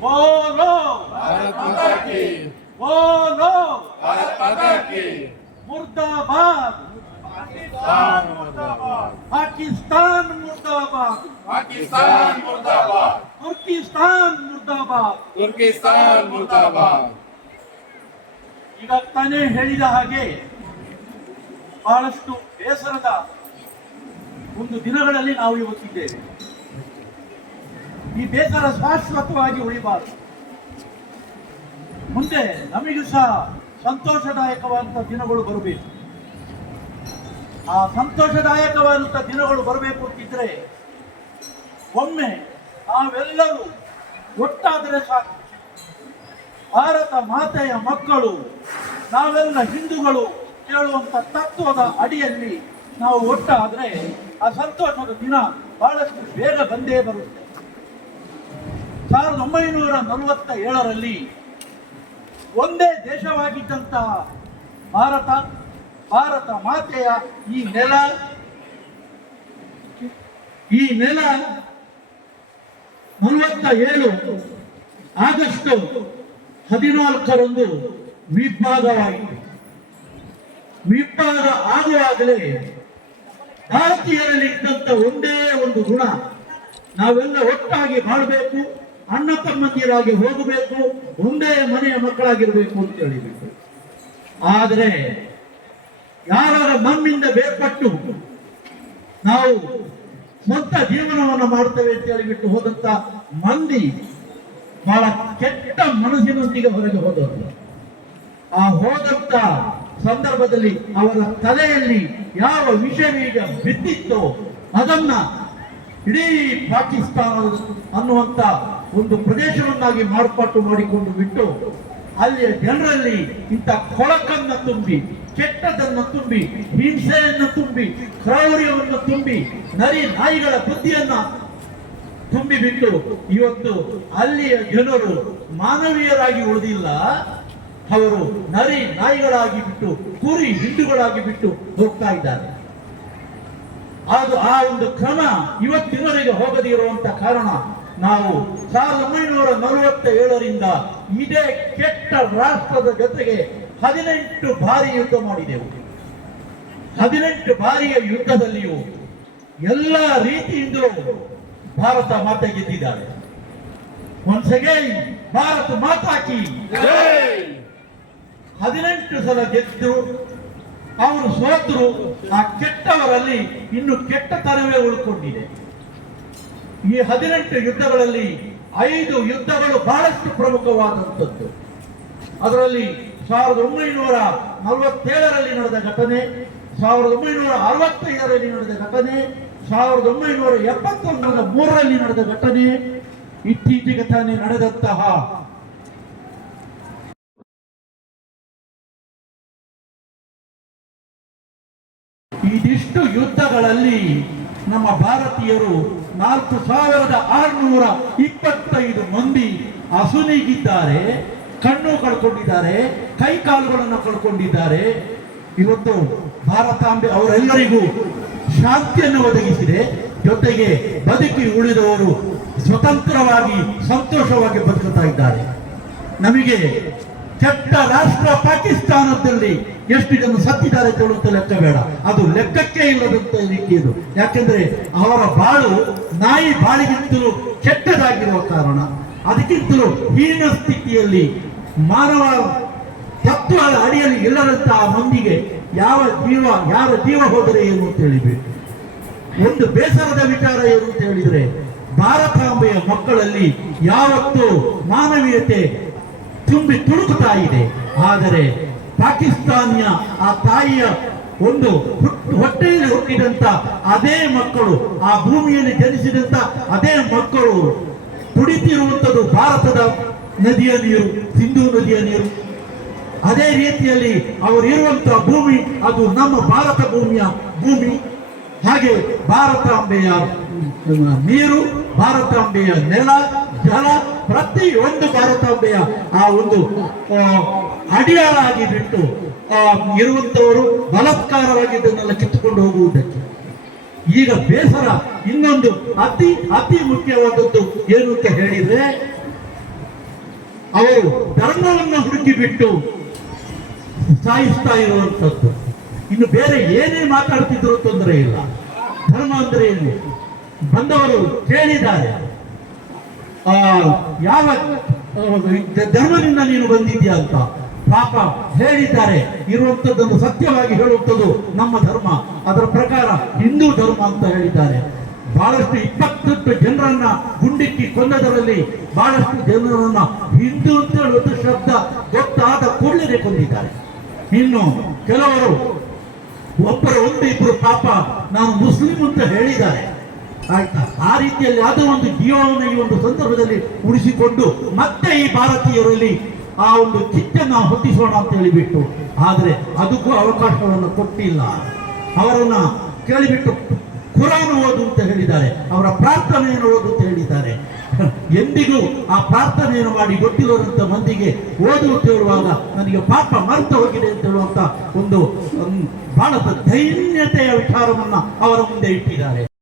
बोलो भारत माता की बोलो भारत माता की मुर्दाबाद पाकिस्तान मुर्दाबाद पाकिस्तान मुर्दाबाद पाकिस्तान मुर्दाबाद ಈಗ ತಾನೇ ಹೇಳಿದ ಹಾಗೆ ಬಹಳಷ್ಟು ಬೇಸರದ ಒಂದು ದಿನಗಳಲ್ಲಿ ನಾವು ಇವತ್ತಿದ್ದೇವೆ ಈ ಬೇಸರ ಶಾಶ್ವತವಾಗಿ ಉಳಿಬಾರದು. ಮುಂದೆ ನಮಗೂ ಸಹ ಸಂತೋಷದಾಯಕವಾದಂಥ ದಿನಗಳು ಬರಬೇಕು. ಆ ಸಂತೋಷದಾಯಕವಾದಂಥ ದಿನಗಳು ಬರಬೇಕು ಅಂತಿದ್ರೆ ಒಮ್ಮೆ ನಾವೆಲ್ಲರೂ ಒಟ್ಟಾದರೆ ಸಾಕು. ಭಾರತ ಮಾತೆಯ ಮಕ್ಕಳು, ನಾವೆಲ್ಲ ಹಿಂದೂಗಳು ಹೇಳುವಂಥ ತತ್ವದ ಅಡಿಯಲ್ಲಿ ನಾವು ಒಟ್ಟಾದ್ರೆ ಆ ಸಂತೋಷದ ದಿನ ಬಹಳಷ್ಟು ಬೇಗ ಬಂದೇ ಬರುತ್ತೆ. ಸಾವಿರದ ಒಂಬೈನೂರ ನಲವತ್ತ ಏಳರಲ್ಲಿ ಒಂದೇ ದೇಶವಾಗಿದ್ದಂಥ ಭಾರತ ಭಾರತ ಮಾತೆಯ ಈ ನೆಲ ಈ ನೆಲ ನಲವತ್ತ ಏಳು ಆಗಸ್ಟ್ ಹದಿನಾಲ್ಕರಂದು ವಿಭಾಗವಾಯಿತು ವಿಭಾಗ ಆಗುವಾಗಲೇ ಭಾರತೀಯರಲ್ಲಿ ಇದ್ದಂಥ ಒಂದೇ ಒಂದು ಗುಣ, ನಾವೆಲ್ಲ ಒಟ್ಟಾಗಿ ಬಾಳಬೇಕು. ಅಣ್ಣ ತಮ್ಮಂದಿರಾಗಿ ಹೋಗಬೇಕು, ಒಂದೇ ಮನೆಯ ಮಕ್ಕಳಾಗಿರಬೇಕು ಅಂತ ಹೇಳಿಬಿಟ್ಟು. ಆದರೆ ಯಾರ ಮಣ್ಣಿಂದ ಬೇರ್ಪಟ್ಟು ನಾವು ಸ್ವಂತ ಜೀವನವನ್ನು ಮಾಡ್ತೇವೆ ಅಂತ ಹೇಳಿಬಿಟ್ಟು ಹೋದಂತ ಮಂದಿ ಬಹಳ ಕೆಟ್ಟ ಮನಸ್ಸಿನೊಂದಿಗೆ ಹೊರಗೆ ಹೋದವರು. ಆ ಹೋದಂತ ಸಂದರ್ಭದಲ್ಲಿ ಅವರ ತಲೆಯಲ್ಲಿ ಯಾವ ವಿಷಯವೀಗ ಬಿದ್ದಿತ್ತೋ ಅದನ್ನ ಇಡೀ ಪಾಕಿಸ್ತಾನ ಅನ್ನುವಂತ ಒಂದು ಪ್ರದೇಶವನ್ನಾಗಿ ಮಾರ್ಪಾಟು ಮಾಡಿಕೊಂಡು ಬಿಟ್ಟು ಅಲ್ಲಿಯ ಜನರಲ್ಲಿ ಇಂಥ ಕೊಳಕನ್ನ ತುಂಬಿ, ಕೆಟ್ಟದನ್ನ ತುಂಬಿ, ಹಿಂಸೆಯನ್ನು ತುಂಬಿ, ಕ್ರೌರ್ಯವನ್ನು ತುಂಬಿ, ನರಿ ನಾಯಿಗಳ ಬುದ್ಧಿಯನ್ನ ತುಂಬಿಬಿಟ್ಟು ಇವತ್ತು ಅಲ್ಲಿಯ ಜನರು ಮಾನವೀಯರಾಗಿ ಉಳಿದಿಲ್ಲ. ಅವರು ನರಿ ನಾಯಿಗಳಾಗಿ ಬಿಟ್ಟು, ಕುರಿ ಹಿಂಡುಗಳಾಗಿ ಬಿಟ್ಟು ಹೋಗ್ತಾ ಇದ್ದಾರೆ. ಅದು ಆ ಒಂದು ಕ್ರಮ ಇವತ್ತಿನವರೆಗೆ ಹೋಗದೇ ಇರುವಂತ ಕಾರಣ ನಾವು ಸಾವಿರದ ಒಂಬೈನೂರ ನಲವತ್ತ ಏಳರಿಂದ ಇದೇ ಕೆಟ್ಟ ರಾಷ್ಟ್ರದ ಜೊತೆಗೆ ಹದಿನೆಂಟು ಬಾರಿ ಯುದ್ಧ ಮಾಡಿದೆವು. ಹದಿನೆಂಟು ಬಾರಿಯ ಯುದ್ಧದಲ್ಲಿಯೂ ಎಲ್ಲ ರೀತಿಯಿಂದಲೂ ಭಾರತ ಮಾತೆ ಗೆದ್ದಿದ್ದಾರೆ. ಒನ್ಸ್ ಅಗೈನ್ ಭಾರತ ಮಾತಾಕಿ. ಹದಿನೆಂಟು ಸಲ ಗೆದ್ದರು ಅವರು ಸೋತರು, ಆ ಕೆಟ್ಟವರಲ್ಲಿ ಇನ್ನು ಕೆಟ್ಟತನವೇ ಉಳ್ಕೊಂಡಿದೆ. ಈ ಹದಿನೆಂಟು ಯುದ್ಧಗಳಲ್ಲಿ ಐದು ಯುದ್ಧಗಳು ಬಹಳಷ್ಟು ಪ್ರಮುಖವಾದಂಥದ್ದು. ಅದರಲ್ಲಿ ಸಾವಿರದ ಒಂಬೈನೂರ ನಲವತ್ತೇಳರಲ್ಲಿ ನಡೆದ ಘಟನೆ, ಸಾವಿರದ ಒಂಬೈನೂರ ಅರವತ್ತೈದರಲ್ಲಿ ನಡೆದ ಘಟನೆ, ಸಾವಿರದ ಒಂಬೈನೂರ ಎಪ್ಪತ್ತೊಂದರ ಮೂರರಲ್ಲಿ ನಡೆದ ಘಟನೆ, ಇತ್ತೀಚೆಗೆ ತಾನೇ ನಡೆದಂತಹ ಇದಿಷ್ಟು ಯುದ್ಧಗಳಲ್ಲಿ ನಮ್ಮ ಭಾರತೀಯರು ನಾಲ್ಕು ಸಾವಿರದ ಆರುನೂರ ಇಪ್ಪತ್ತೈದು ಮಂದಿ ಅಸುನೀಗಿದ್ದಾರೆ ಕಣ್ಣು ಕಳ್ಕೊಂಡಿದ್ದಾರೆ, ಕೈ ಕಾಲುಗಳನ್ನು ಕಳ್ಕೊಂಡಿದ್ದಾರೆ. ಇವತ್ತು ಭಾರತಾಂಬೆ ಅವರೆಲ್ಲರಿಗೂ ಶಾಂತಿಯನ್ನು ಒದಗಿಸಿದೆ. ಜೊತೆಗೆ ಬದುಕಿ ಉಳಿದವರು ಸ್ವತಂತ್ರವಾಗಿ, ಸಂತೋಷವಾಗಿ ಬದುಕುತ್ತಾ ಇದ್ದಾರೆ. ನಮಗೆ ಕೆಟ್ಟ ರಾಷ್ಟ್ರ ಪಾಕಿಸ್ತಾನದಲ್ಲಿ ಎಷ್ಟು ಜನ ಸತ್ತಿದ್ದಾರೆ ಅಂತ ಲೆಕ್ಕ ಬೇಡ. ಅದು ಲೆಕ್ಕಕ್ಕೆ ಇಲ್ಲದಂತ ರೀತಿಯದು ಯಾಕೆಂದ್ರೆ ಅವರ ಬಾಳು ನಾಯಿ ಬಾಳಿಗಿಂತಲೂ ಕೆಟ್ಟದಾಗಿರುವ ಕಾರಣ. ಅದಕ್ಕಿಂತಲೂ ಹೀನ ಸ್ಥಿತಿಯಲ್ಲಿ ಮಾನವ ತತ್ವದ ಅಡಿಯಲ್ಲಿ ಇಲ್ಲದಂತಹ ಮಂದಿಗೆ ಯಾವ ಜೀವ, ಯಾರ ಜೀವ ಹೋದರೆ ಏನು ಅಂತ ಹೇಳಿಬೇಕು ಒಂದು ಬೇಸರದ ವಿಚಾರ ಏನು ಅಂತ ಹೇಳಿದ್ರೆ, ಭಾರತಾಂಬೆಯ ಮಕ್ಕಳಲ್ಲಿ ಯಾವತ್ತು ಮಾನವೀಯತೆ ತುಂಬಿ ತುಳುಕುತ್ತಾ ಇದೆ ಆದರೆ ಪಾಕಿಸ್ತಾನಿಯ ಆ ತಾಯಿಯ ಒಂದು ಹುಟ್ಟು- ಹೊಟ್ಟೆಯಲ್ಲಿ ಹುಟ್ಟಿದಂತ ಅದೇ ಮಕ್ಕಳು, ಆ ಭೂಮಿಯಲ್ಲಿ ಜನಿಸಿದಂತ ಅದೇ ಮಕ್ಕಳು ಕುಡಿತಿರುವಂಥದ್ದು ಭಾರತದ ನದಿಯ ನೀರು, ಸಿಂಧೂ ನದಿಯ ನೀರು. ಅದೇ ರೀತಿಯಲ್ಲಿ ಅವರು ಇರುವಂತಹ ಭೂಮಿ, ಅದು ನಮ್ಮ ಭಾರತ ಭೂಮಿಯ ಭೂಮಿ. ಹಾಗೆ ಭಾರತಾಂಬೆಯ ನೀರು, ಭಾರತಾಂಬೆಯ ನೆಲ ಜಲ ಒಂದು ಭಾರತಾಂಬೆಯ ಆ ಒಂದು ಅಡಿಯಾಳಾಗಿ ಬಿಟ್ಟು ಆ, ಇರುವಂತವರು ಬಲಾತ್ಕಾರವಾಗಿ ಇದನ್ನೆಲ್ಲ ಕಿತ್ತುಕೊಂಡು ಹೋಗುವುದಕ್ಕೆ. ಈಗ ಬೇಸರ ಇನ್ನೊಂದು ಅತಿ ಅತಿ ಮುಖ್ಯವಾದದ್ದು ಏನು ಅಂತ ಹೇಳಿದ್ರೆ ಅವರು ಧರ್ಮವನ್ನು ಹುಡುಕಿ ಬಿಟ್ಟು ಸಾಯಿಸ್ತಾ ಇರುವಂತದ್ದು. ಇನ್ನು ಬೇರೆ ಏನೇ ಮಾತಾಡ್ತಿದ್ರು ತೊಂದರೆ ಇಲ್ಲ. ಧರ್ಮ ಅಂದ್ರೆ ಏನು? ಬಂದವರು ಕೇಳಿದ್ದಾರೆ. ಆ, ಯಾವ ಧರ್ಮದಿಂದ ನೀನು ಬಂದಿದ್ಯಾ ಅಂತ ಪಾಪ ಹೇಳಿದ್ದಾರೆ. ಇರುವಂತದ್ದನ್ನು ಸತ್ಯವಾಗಿ ಹೇಳುವಂಥದ್ದು ನಮ್ಮ ಧರ್ಮ. ಅದರ ಪ್ರಕಾರ ಹಿಂದೂ ಧರ್ಮ ಅಂತ ಹೇಳಿದ್ದಾರೆ. ಬಹಳಷ್ಟು ಇಪ್ಪತ್ತೆಂಟು ಜನರನ್ನ ಗುಂಡಿಕ್ಕಿ ಕೊಂದದರಲ್ಲಿ ಬಹಳಷ್ಟು ಜನರನ್ನ ಹಿಂದೂ ಅಂತ ಹೇಳುವುದು ಶಬ್ದ ಗೊತ್ತಾದ ಕೂಡಲೇ ಕೊಂದಿದ್ದಾರೆ. ಇನ್ನು ಕೆಲವರು ಒಬ್ಬರ ಒಂದು ಇಬ್ಬರು ಪಾಪ ನಾನು ಮುಸ್ಲಿಂ ಅಂತ ಹೇಳಿದ್ದಾರೆ. ಆಯ್ತಾ? ಆ ರೀತಿಯಲ್ಲಿ ಆದ ಒಂದು ಜೀವವನ್ನು ಈ ಒಂದು ಸಂದರ್ಭದಲ್ಲಿ ಉಳಿಸಿಕೊಂಡು ಮತ್ತೆ ಈ ಭಾರತೀಯರಲ್ಲಿ ಆ ಒಂದು ಕಿಚ್ಚನ್ನು ಹೊತ್ತಿಸೋಣ ಅಂತ ಹೇಳಿಬಿಟ್ಟು, ಆದರೆ ಅದಕ್ಕೂ ಅವಕಾಶವನ್ನು ಕೊಟ್ಟಿಲ್ಲ. ಅವರನ್ನ ಕೇಳಿಬಿಟ್ಟು ಕುರಾನ್ ಓದು ಅಂತ ಹೇಳಿದ್ದಾರೆ, ಅವರ ಪ್ರಾರ್ಥನೆಯನ್ನು ಓದು ಅಂತ ಹೇಳಿದ್ದಾರೆ. ಎಂದಿಗೂ ಆ ಪ್ರಾರ್ಥನೆಯನ್ನು ಮಾಡಿ ಗೊತ್ತಿರುವಂತ ಮಂದಿಗೆ ಓದು ಹೇಳುವಾಗ ನನಗೆ ಪಾಪ ಮರ್ತ ಹೋಗಿದೆ ಅಂತ ಹೇಳುವಂತ ಒಂದು ಬಹಳ ದೈನ್ಯತೆಯ ವಿಚಾರವನ್ನ ಅವರ ಮುಂದೆ ಇಟ್ಟಿದ್ದಾರೆ.